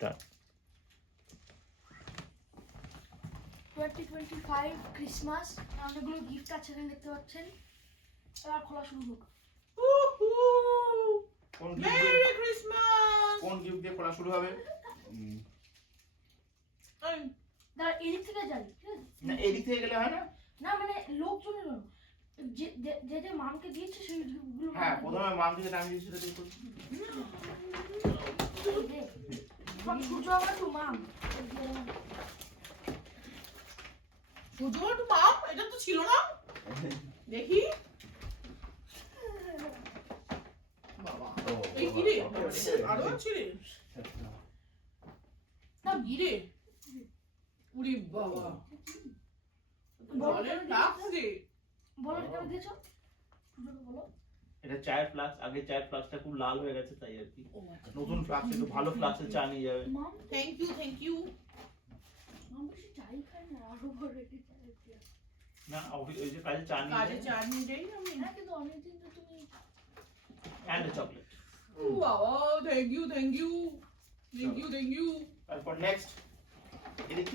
Start. 2025 Christmas অনেকগুলো gift আছে এখানে দেখতে পাচ্ছেন। এবার খোলা শুরু হোক। কোন মেরি ক্রিসমাস। কোন গিফট দিয়ে খোলা শুরু হবে? দাঁড়া এদিক থেকে যাই, ঠিক আছে? না এদিক থেকে গেলে হয় না? না মানে লোকজনের জন্য। যে যে যে যে মামকে দিয়েছে সেই গিফটগুলো। হ্যাঁ প্রথমে মাম থেকে আমি সেটা দিয়ে করছি। সব সুজো আমার তো মাম। সুজো টু মাম, এটা তো ছিল না। দেখি বাবা, এই কি রে? আরো আছে রে। না গিরে, উড়ি বাবা, জলের ফ্লাক্স রে। বলো এটা কেন দিয়েছো? সুজোকে বলো। এটা চায়ের ফ্লাক্স, আগে চায়ের ফ্লাক্সটা খুব লাল হয়ে গেছে তাই আর কি। নতুন ফ্লাক্স একটু ভালো ফ্লাক্সে চা নিয়ে যাবে। মাম থ্যাংক ইউ থ্যাংক ইউ। মাম বেশি চাই খায় না, আরো বড় একটা চাই দিয়ে। না ওই যে কাজে চা নিয়ে কাজে যাবে। চা নিয়ে যাই আমি। হ্যাঁ কিন্তু অনেকদিন তো তুমি এন্ড চকলেট। ও বাবা, thank you thank you thank you thank you. তারপর নেক্সট এদিক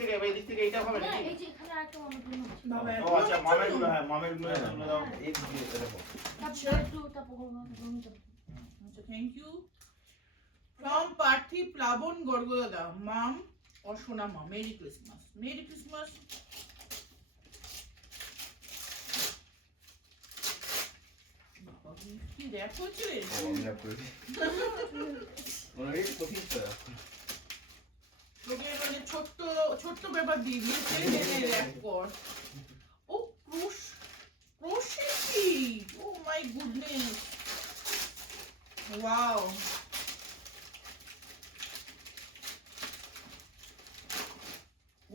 থেকে এইটা হবে না নাকি? এই যে এখানে আরেকটা মামের জন্য আছে। বাবা, ও আচ্ছা মামের গুলো, হ্যাঁ মামের গুলো তুলে দাও। এই দিকে দেখো। তারপর একটু তারপর আচ্ছা থ্যাংক ইউ ফ্রম পার্থি প্লাবন গর্গদাদা। মাম অসোনা মা, মেরি ক্রিসমাস। Merry Christmas. বাবা কি র‍্যাপ হচ্ছে রে? আমরা করি। ওনারই তো কিছু। লোকে মানে ছোট্ট ছোট্ট পেপার দিয়ে দিয়েছে, এনে র‍্যাপ কর। ও ক্রোশেটি। Oh my goodness, wow.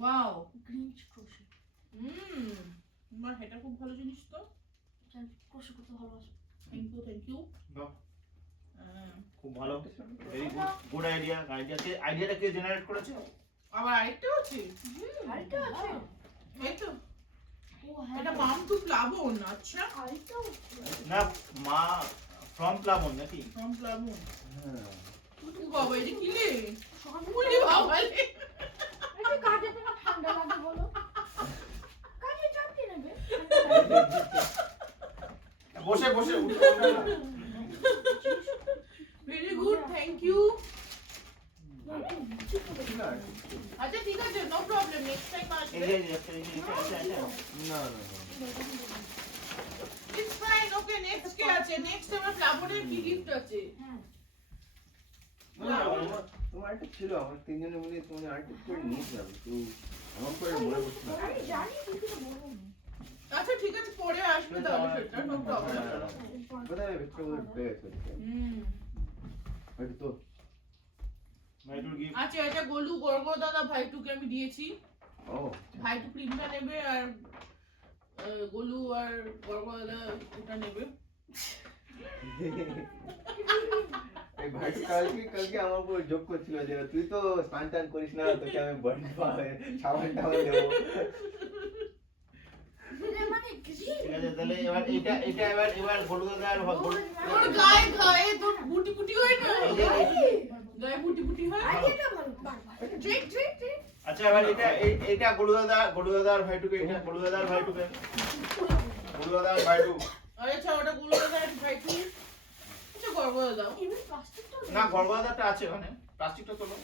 Wow, Grinch crochet. তোমার এটা খুব ভালো জিনিস তো। ক্রোশে করতে ভালোবাসো। Thank you thank you. দাও। খুব ভালো, ভেরি গুড আইডিয়া। আইডিয়াটা কে জেনারেট করেছে? আবার আরেকটা আছে। আরেকটা আছে। এই তো, ও হ্যাঁ এটা মাম টু প্লাবন। আচ্ছা, আরেকটা আছে। না মা ফ্রম প্লাবন নাকি? ফ্রম প্লাবন। হ্যাঁ। ও বাবা, এটা কি রে? সকালে ওরে বাবা রে। এটা কাজে থেকে ঠান্ডা লাগে বলো। কাজে চাপতে নেবে। বসে বসে ভেরি গুড, থ্যাংক ইউ। আচ্ছা ঠিক আছে, নো প্রবলেম, নেক্সট টাইম আসবে। না না না। It's fine, okay. নেক্সট কে আছে? নেক্সট আমার প্লাবনের কি গিফট আছে? হ্যাঁ তোমার একটা ছিল, আমার তিনজনে মিলে তোমার আর্টিক করে নিয়েছিলাম, তো আমার পরে মনে পড়ছে না। আমি জানি কিন্তু বলবো না। আচ্ছা ঠিক আছে, পরে আসবে তাহলে, সেটা নো প্রবলেম। কোথায় ভেতরে পেয়ে গেছে? হয়তো তো। ভাইটুর গিফট। আচ্ছা, এটা গোলু গর্গদাদা ভাইটুকে আমি দিয়েছি। ও ভাইটু ক্রিমটা নেবে আর গোলু আর গর্গদাদা ওটা নেবে। এই ভাই কালকে আমার উপর যোগ করছিল যে তুই তো স্নান টান করিস না, তোকে আমি বডি সাবান টাবান দেবো। এটা মানে গ্রিন। ঠিক আছে তাহলে এটা এবার গলুদাদা আর ওর গায়ে তো বুটি বুটি হয় না, গায়ে বুটি বুটি হয়। আইডিয়াটা ভালো। বারবার ড্রিঙ্ক ড্রিঙ্ক ড্রিঙ্ক। আচ্ছা এবার এটা গলুদাদা আর ভাইটুকে, এটা গলুদাদা আর ভাইটুকে, গলুদাদা আর ভাইটু। আচ্ছা ওটা গলুদাদা আর ভাইটু। আচ্ছা গর্গদাদা। এমনি প্লাস্টিকটা না গলুদাদাটা আছে ওখানে, প্লাস্টিকটা তোলো।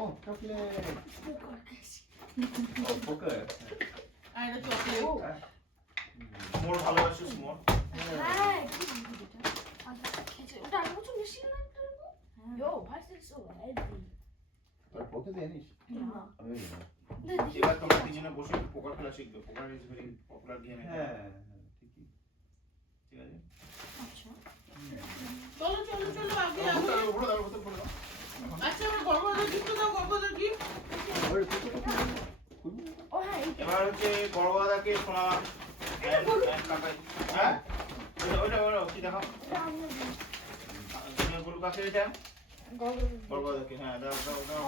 ও চকলেট। পোকার কেসি। ও পোকার। আর এটা চকলেট। মোর ভালোবাসিস মোর। হ্যাঁ কি এটা? আচ্ছা খেছে। ওটা আগে বছর বেশি না একটা এরকম? Yo, why is it so heavy? আর পোকা জানিস? না। আমি না। এবার তোমরা তিনজনে বসে একটু পোকার খেলা শিখবে। পোকার ইজ ভেরি পপুলার গেম। হ্যাঁ ঠিকই। ঠিক আছে। আচ্ছা। চলো চলো চলো, আগে আগে। উপরে দাও, উপরে দাও। আচ্ছা আমার গর্গদাদা গিফট দাও, গর্গদাদা গিফট। ওরে পোকা। ও হ্যাঁ এইটা। এবার হচ্ছে গলুদাদাকে শোনা। হ্যাঁ ওটা কি দেখো? গরু কাছে এটা গলুদাদাকে, হ্যাঁ দাও দাও দাও।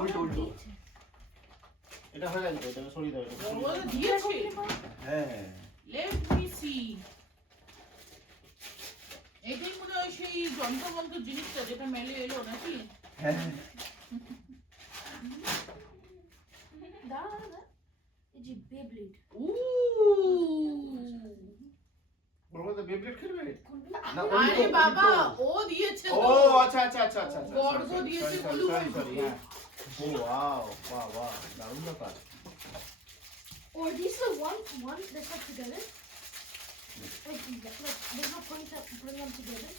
উল্টো। এটা হয়ে গেছে, এটা সরিয়ে দাও। গর্গদাদা দিয়েছে। হ্যাঁ। Let me see. এটাই মনে হয় সেই যন্ত্রমন্ত্র জিনিসটা যেটা মেলে এলো নাকি? হ্যাঁ দাঁড়া এই যে বেব্লেড গড়গড়দা বেবলেট খেলবে? না, আরে বাবা ও দিয়েছে ও তো আচ্ছা আচ্ছা আচ্ছা আচ্ছা আচ্ছা গর্গ দিয়েছে গোলু সরি হ্যাঁ ও ওয়াও বাহ বাহ দারুণ ব্যাপার or these are one that stuck together. Like there's no point that bring them together.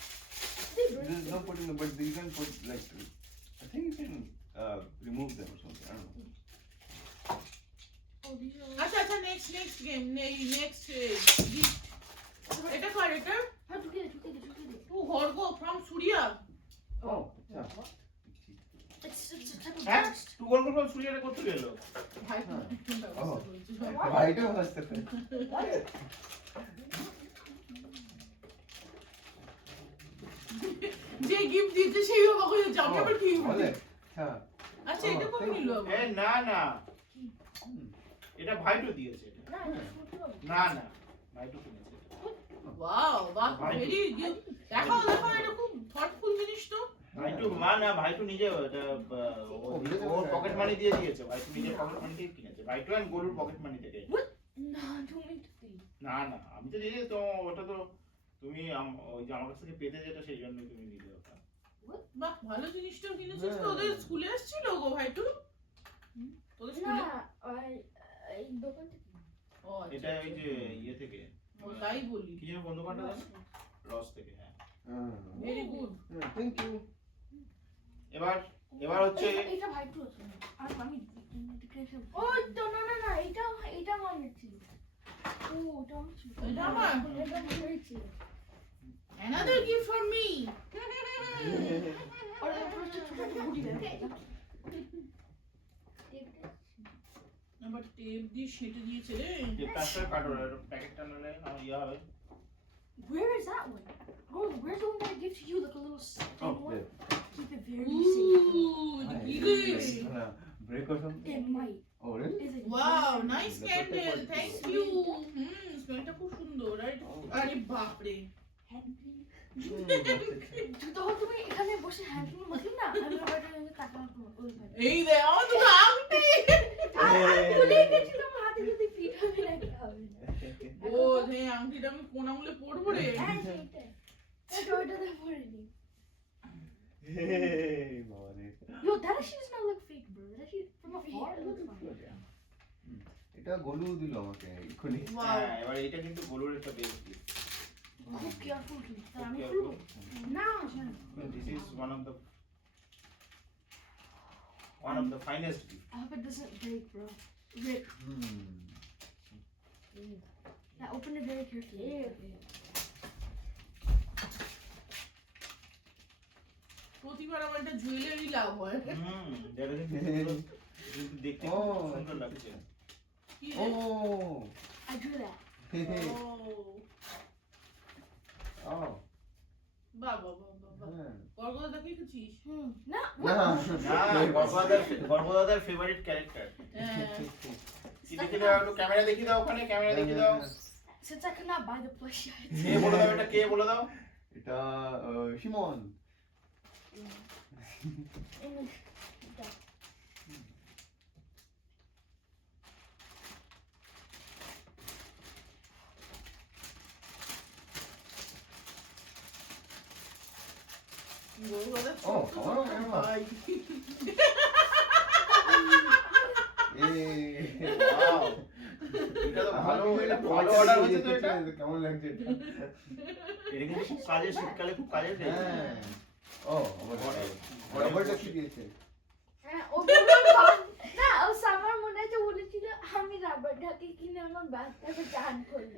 They break There's no them. putting them, but you can put like I think you can remove them or something. I don't know. Oh, these are. আচ্ছা আচ্ছা next game next এটা কার এটা How to get it? ও Garg from Suriya Oh, আচ্ছা It's a type of হ্যাঁ burst. তুই গোল গোল সুরিয়ারে করতে গেল ভাই ভাইটা হাসতে পারে যে গিফট দিতে সেই অবাক হয়ে যাচ্ছে আমি আবার কি বলে আচ্ছা আচ্ছা এটা কবে নিল এ না না এটা ভাইটো দিয়েছে এটা। না না ভাইটো কিনেছে ওয়াও বাহ ভেরি গিফট দেখাও এটা খুব থটফুল জিনিস তো ভাইটু না ভাইটু নিজে এটা ওর পকেট মানি দিয়ে দিয়েছে ভাইটু নিজের পকেট মানি থেকে কিনেছে ভাইটু আর গরুর পকেট মানি থেকে No, don't make the thing. না না আমি তো দিয়েছি তো ওটা তো তুমি ওই যে আমার কাছ থেকে পেতে যেটা সেই জন্য তুমি নিতে ওটা বাহ ভালো জিনিসটা কিনেছিস তো ওদের স্কুলে এসেছিল গো ভাইটু তোদের স্কুলে I দোকান থেকে। ও এটা ওই যে ইয়ে থেকে ও তাই বলি কি যেন বন্ধু কাটা জানো রস থেকে হ্যাঁ ভেরি গুড থ্যাংক ইউ এবার হচ্ছে এটা ভাই টু আছে আমি ও তো না এটা আমার ছিল ও এটা আমার ছিল এটা আমার? এটা আমার ছিল another gift for me আর এটা ছোট গুড়ি আবার টেপ দিয়ে সেটে দিয়েছে রে যে প্যাকেটটা কাটো প্যাকেটটা নালে ইয়া হবে Where is that one? Oh, where's the one that I gave to you? Like a little thin one? there. Keep it very safe. Ooh, কি রে break or something? It might. Oh really? Is it? Wow nice candle thank you স্মেলটা খুব সুন্দর right আরে বাপ রে তখন তুমি এখানে বসে হ্যান্ডফুল মাখলি না আমি ওটা কাটা ওই ভাই এই দে আমার তো আংটি ভুলে গেছিলাম হাতে যদি ফিট হবে না কি হবে না ও রে আংটিটা আমি কোন আঙুলে পরবো রে এটা ওইটাতে পরে নি Hey, বাবা রে Yo, that actually does not look fake, bro. That actually, from afar, it looks fine. এটা গলু দিল আমাকে এক্ষুনি ওয়াও হ্যাঁ এবার এটা কিন্তু গরুর একটা বেস্ট গিফট খুব careful কিন্তু তার আমি Careful. খুলবো না জানি This is one of the finest gift. I hope it doesn't break, bro. Rip. Now open it very carefully. প্রতিবার আমার একটা জুয়েলারি লাভ হয় যেটা কিন্তু দেখতে ও, খুব সুন্দর লাগছে কি ও রে? I drew that. ও ও বাবা গর্গদা দেখেছিস No. না না গর্ভদাদার ফেভারিট ক্যারেক্টার কি দেখি দাও একটু ক্যামেরা দেখি দাও ওখানে ক্যামেরা দেখি দাও Since I could not buy the plushie. কে বলে দাও এটা কে বলে দাও এটা শিমন গর্গদা ও, আমারও এরকম। ভাই Wow! এটা তো ভালো এটা ভালো অর্ডার হচ্ছে তো এটা কেমন লাগছে এটা? এটা কিন্তু খুব কাজে শীতকালে খুব কাজে দেয় হ্যাঁ ও রবারটা কি দিয়েছে ও বললো না ও সামার মনে আছে বলেছিল আমি রাবার ঢাকি কিনে আমার বাচ্চাকে চান করলে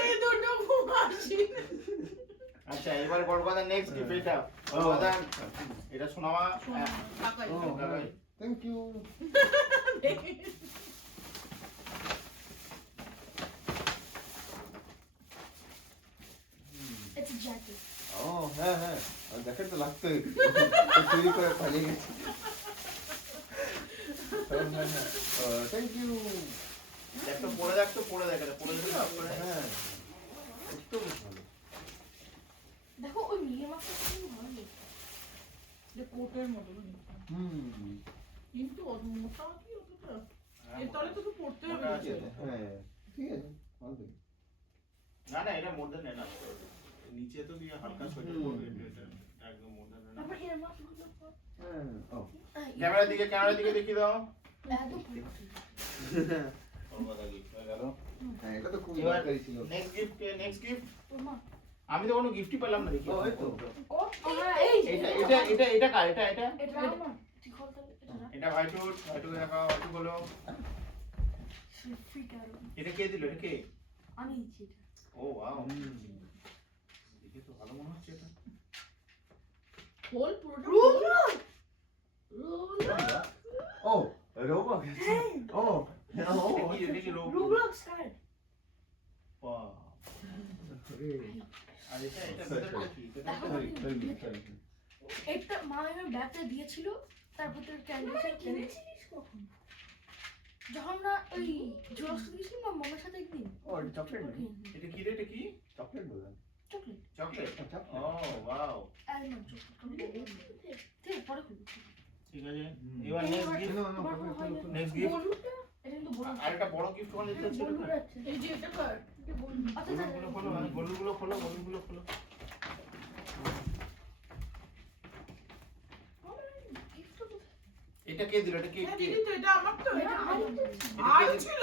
এই দুটো খুব হাসি আচ্ছা এবার গড়গদা নেক্সট গিফট এটা গড়গদা এটা শোনাবা কাকাই ও thank you It's a jacket. ও হ্যাঁ হ্যাঁ জ্যাকেট তো লাগতোই চুরি করে পালিয়ে গেছে থ্যাংক ইউ একটা পরে দেখ তো পরে দেখ এটা পরে দেখ হ্যাঁ একটু বেশ ভালো মাছটা কিন্তু ভালো নেই। যে কোটের মতো কিন্তু অত মোটা কি অতটা এর তলে তো পড়তে হবে মোটা আছে। হ্যাঁ ঠিক আছে ভালো তো। না না এটা মোর দেন না নিচে তো দিয়ে হালকা সোয়েটার পরবে এটা একদম মোর দেন না তারপর এর মাছগুলো হ্যাঁ ও ক্যামেরার দিকে দেখিয়ে দাও একদম ওর কথা গিফট হয়ে গেল হ্যাঁ এটা তো খুব এবার দরকারি ছিল। নেক্সট গিফট তোর মা আমি তো কোনো গিফটই পেলাম না দেখি ও, এই তো। এই এটা কার এটা এটা আমার ঠিক হল তাহলে এটা না এটা ভাইটুকে দেখা ভাইটু বলো ফ্রি কার এটা কে দিল এটা কে আমি দিচ্ছি এটা ও ওয়াও দেখে তো ভালো মনে হচ্ছে এটা খোল পুরোটা রুবলক ও রোবক ও এটা কি লোক রুবলক কার্ড বাহ আর এটা ভিতরটা কি একটা মা আমার ব্যাগটা দিয়েছিল তারপর তোর ক্যান্ডেল কিনেছিস কখন যখন আমরা ওই জোরস দিয়েছিলাম মামার সাথে একদিন ও চকলেট এটা কি রে এটা কি চকলেট বলেন চকলেট চকলেট চকলেট ও ওয়াও অ্যালমন্ড চকলেট ঠিক পরে খুলবো ঠিক আছে এবার নেক্সট গিফট নেক্সট গিফট বলুটা এটা কিন্তু বলু আর একটা বড় গিফট মানে দিতে ছিল না এই যে এটা কার আচ্ছা বলুনগুলো খোলো এটা কে দিল এটা কে হ্যাঁ কে দিদি তো এটা আমার তো এটা আমার আর ছিল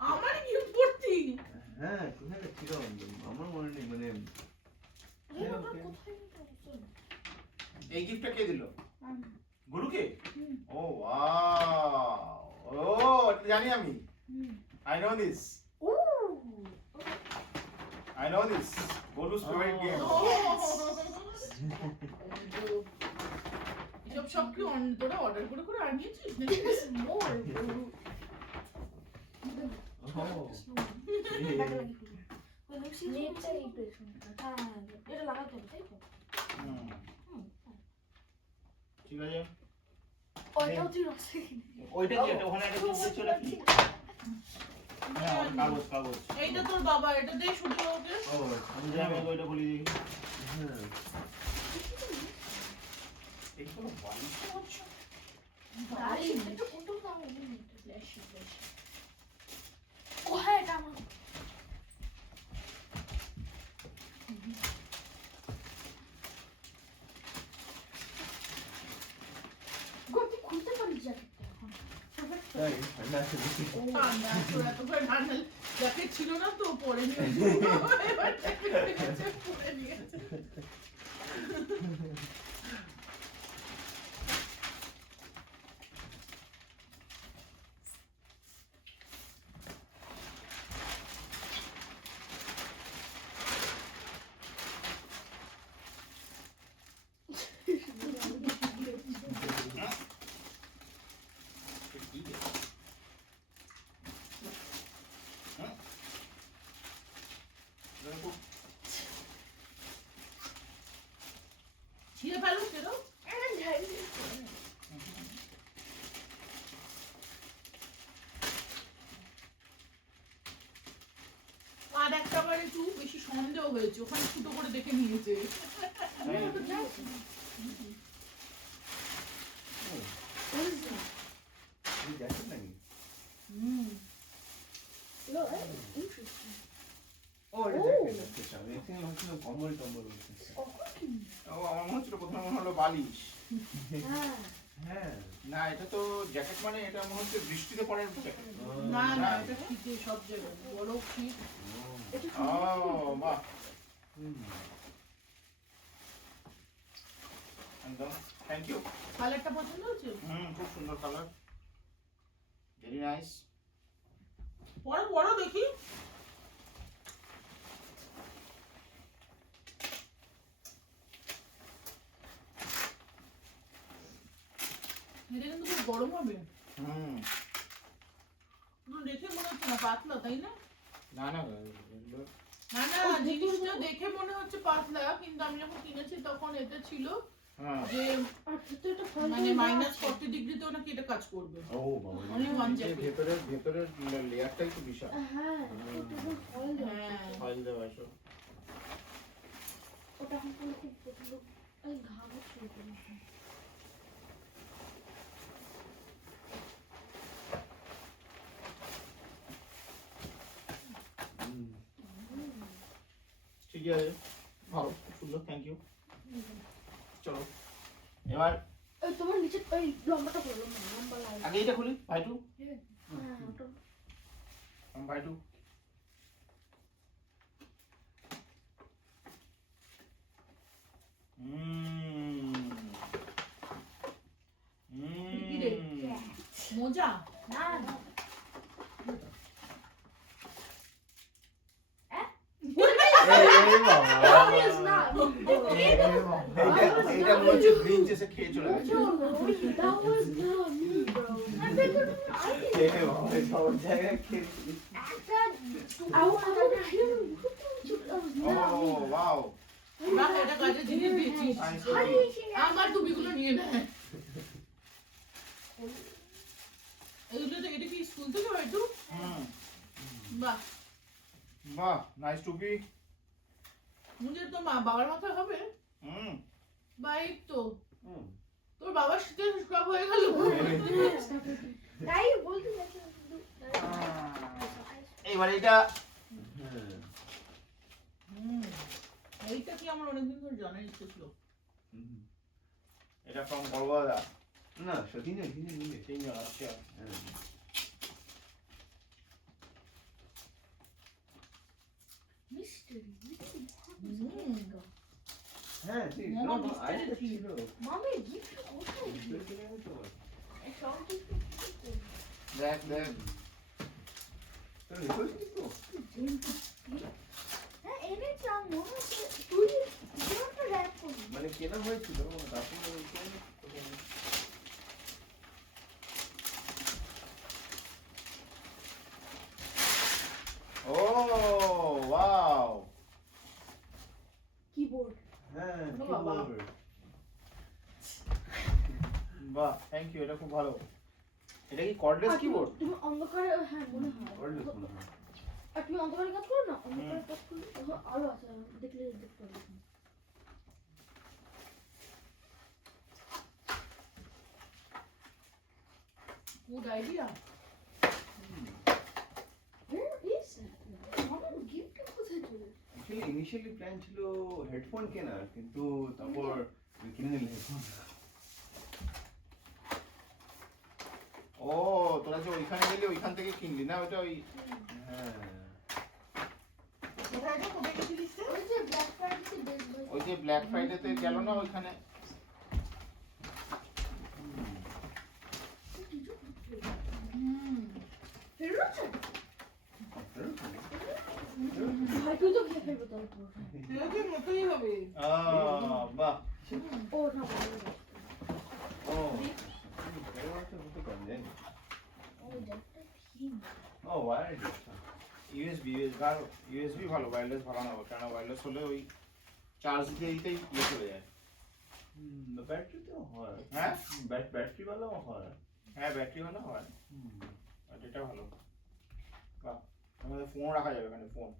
আমার গিফট পড়তি হ্যাঁ কোথায় ছিল আমার মনে নেই মানে এই গিফটটা কে দিল আমি। গুরুকে হুম। ও ওয়াও ও এটা জানি আমি আই নো দিস গোলুস ফেভারিট গেম এসব সব কি তোরা অর্ডার করে করে আনিয়েছিস নাকি এটা লাগাতে হবে তাই তো ঠিক আছে ওইটাও তুই রসে ওইটা কি এটা ওখানে একটা গিফট ছিল কি হ্যাঁ কাগজ এইটা তোর বাবা এটা দে শুধু ওকে ও আমি যে আমি ওইটা বলি দেখি হ্যাঁ এইগুলো বালিশ হচ্ছে গাড়ি এটা কোনটা দাও ও হ্যাঁ এটা আমার গতি খুলতে পারিস জ্যাকেটটা এখন তাই ঠান্ডা আছে বেশি ঠান্ডা তোরা তো করে ঠান্ডা জ্যাকেট ছিল না তো পরে নিয়েছে এবার জ্যাকেট পেয়েছে পরে নিয়েছে ছিঁড়ে ফেলো কেন আর একটা বার একটু বেশি সন্দেহ হয়েছে ওখানে ফুটো করে দেখে নিয়েছে এই জ্যাকেট নাকি ও এটা জ্যাকেট আচ্ছা আমি এখানে ভাবছিলাম কম্বল বলছি ও আমার মনে হচ্ছিল প্রথমে মনে হলো বালিশ হ্যাঁ না এটা তো জ্যাকেট মানে এটা মনে হচ্ছে বৃষ্টিতে পড়ার জ্যাকেট না না এটা শীতে সব জায়গায় বড় শীত ও বাহ একদম থ্যাংক ইউ কালারটা পছন্দ হচ্ছে খুব সুন্দর কালার ভেরি নাইস বড় বড় দেখি এটা কিন্তু খুব গরম হবে দেখে মনে হচ্ছে না পাতলা তাই না না না এগুলো না না জিনিসটা দেখে মনে হচ্ছে পাতলা কিন্তু আমি যখন কিনেছি তখন এটা ছিল হ্যাঁ যে মানে -40 ডিগ্রিতেও নাকি এটা কাজ করবে ও বাবা Only one jacket. ভেতরের লেয়ারটা একটু বিশাল হ্যাঁ ফয়েল দেওয়া এসব ওটা আমার খুব পছন্দ। এই ঘাম হচ্ছে এখানে। ঠিক আছে ভালো খুব সুন্দর থ্যাংক ইউ চলো এবার এই তোমার নিচে এই লম্বাটা করো লম্বা লাইন। আগে এটা খুলি ভাইটু হ্যাঁ ওটা ভাইটু কি রে? মোজা না না এই বাবা obvious না এটা মনে হচ্ছে গ্রিন চেসে খেয়ে চলে গেছে that was not me bro I bet you I এই বাবা সব জায়গায় খেলছি would hear that was ও not me ওয়াও না এটা কাজে জিনিস দিয়েছিস আমার টুপিগুলো নিয়ে নেয় এগুলো তো এটা কি স্কুল থেকে হয়তো বাহ বাহ নাইস টুপি মুঝে তো বাবার মাথায় হবে বাইক তো তোর বাবার সাথে সব হয়ে গেল তাই বলতে যাচ্ছি এইবার এটা এইটা কি আমার অনেকদিন ধরে জানার ইচ্ছে ছিল এটা ফ্রম কলকাতা না সত্যি না কিনে নিয়ে তিনজন আচ্ছা mystery হ্যাঁ ঠিক মামা না মিস্টার আইডিয়া কি? ছিল mommy gift কোথায় বুঝতে পেরে তো I found it দেখ দেখ তো রিকোয়েস্ট তো হ্যাঁ এনেছি আমি মনে হচ্ছে তুই একটা র্যাপ করবি মানে কেনা হয়েছিল তারপর ও ওয়াও কিবোর্ড হ্যাঁ ও বাবা। keyboard। বাহ থ্যাংক ইউ এটা খুব ভালো এটা কি কর্ডলেস কিবোর্ড তুমি অন্ধকারে হ্যাঁ মনে হয় Cordless মনে হয়। আর তুমি অন্ধকারে কাজ করো না অন্ধকারে কাজ করলে আরো আছে দেখলে দেখতে পারবে good idea Where is it? আমার গিফট কোথায় চলে Actually, initially plan ছিল হেডফোন কেনার কিন্তু তারপর কিনে নিলে হেডফোন ও তোরা যে ওইখানে গেলি ওইখান থেকে কিনলি না ওটা ওই হ্যাঁ কোথায় গো কোথায় গেছিলিস রে? ওই যে ব্ল্যাক ফ্রাইডে বেস্ট বাই ওই যে ব্ল্যাক ফ্রাইডেতে গেল না ওইখানে ফেরত ভাই তুই তো খেয়ে ফেলবে তাহলে পুরো এরকম মতোই হবে বাহ ও না ভালো ও হতে পারে জানি ও দেখতে কি ও ওয়ারেন্টি ইউএসবি ভালো ওয়্যারলেস ভালো না কারণ ওয়্যারলেস হলে ওই চার্জ দিতে দিতেই ইয়ে চলে যায় ব্যাটারি তো হয় হ্যাঁ ব্যাটারি वाला হয় হ্যাঁ ব্যাটারি ভালো হয় আর এটা ভালো বাহ আমাদের ফোন রাখা যাবে এখানে ফোন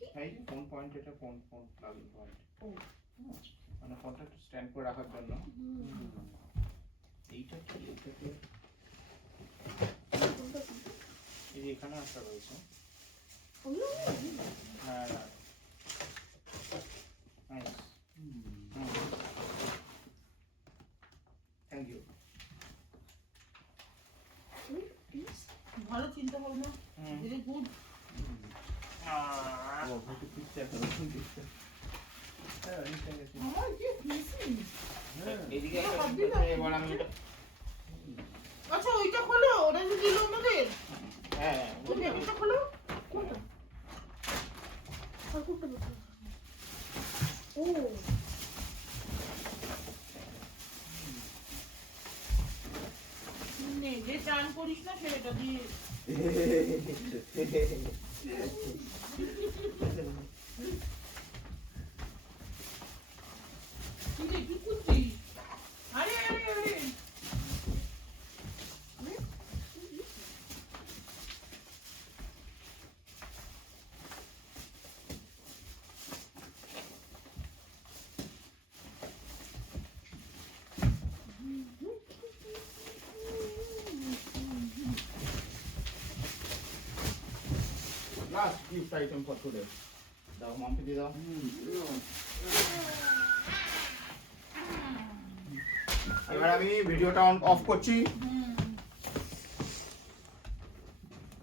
দেখি এই যে ফোন পয়েন্ট এটা ফোন প্লাগ ইন পয়েন্ট ও মানে ফোনটা একটু স্ট্যান্ড করে রাখার জন্য এইটা কি এই যে এখানে একটা রয়েছে হ্যাঁ নাইস থ্যাংক ইউ ভালো চিন্তা ভাবনা ভেরি গুড ও হয়তো পিকচার করতে হ্যাঁ অনেক গেছে আমার কি খুশি এদিকে একটা এবার আমি এটা আচ্ছা ওইটা খোলো ওটা যে দিল আমাদের হ্যাঁ ওই প্যাকেটটা খোলো কোনটা আর কোনটা বলছো ও নে যে চান করিস না সেটা দিয়ে কি রে কি করছিস আরে আরে আরে last gift item for today. দাও মামকে দিয়ে দাও। এবার আমি ভিডিওটা অফ করছি।